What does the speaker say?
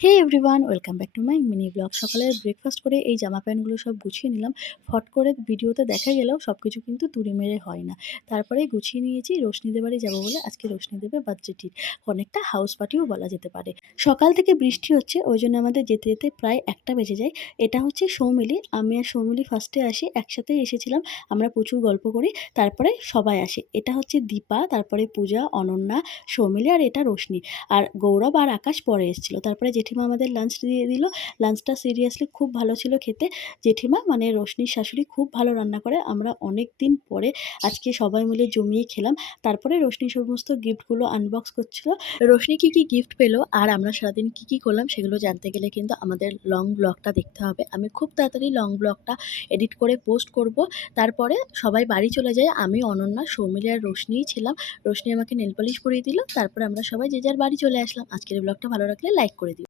Hey everyone, welcome back to my mini blog. সকালে breakfast করে এই জামা প্যান্টগুলো সব গুছিয়ে নিলাম। ফট করে ভিডিওতে দেখা গেলেও সবকিছু কিন্তু তুড়ি মেরে হয় না। তারপরে গুছিয়ে নিয়েছি, রোশনিদের বাড়ি যাবো বলে। আজকে রোশনি দেবে বার্থডে ট্রিট, অনেকটা হাউস পার্টিও বলা যেতে পারে। সকাল থেকে বৃষ্টি হচ্ছে, ওই জন্য আমাদের যেতে যেতে প্রায় 1টা বেজে যায়। এটা হচ্ছে সৌমিলি, আমি আর সৌমিলি ফার্স্টে আসি, একসাথেই এসেছিলাম। আমরা প্রচুর গল্প করি, তারপরে সবাই আসে। এটা হচ্ছে দীপা, তারপরে পূজা, অনন্যা, সৌমিলি আর এটা রোশনি। আর গৌরব আর আকাশ পরে এসেছিল। তারপরে জেঠিমা আমাদের লাঞ্চ দিয়ে দিল। লাঞ্চটা সিরিয়াসলি খুব ভালো ছিল খেতে। জেঠিমা মানে রোশনির শাশুড়ি খুব ভালো রান্না করে। আমরা অনেক দিন পরে আজকে সবাই মিলে জমিয়ে খেলাম। তারপরে রোশনি সমস্ত গিফটগুলো আনবক্স করছিল। রোশনি কী গিফট পেলো আর আমরা সারাদিন কী করলাম সেগুলো জানতে গেলে কিন্তু আমাদের লং ব্লগটা দেখতে হবে। আমি খুব তাড়াতাড়ি লং ব্লগটা এডিট করে পোস্ট করব। তারপরে সবাই বাড়ি চলে যায়। আমি, অনন্যা, সৌমিলি আর রোশনিই ছিলাম। রোশনি আমাকে নেল পলিশ পরিয়ে দিল। তারপরে আমরা সবাই যে যার বাড়ি চলে আসলাম। আজকের ব্লগটা ভালো লাগলে লাইক করে দিও।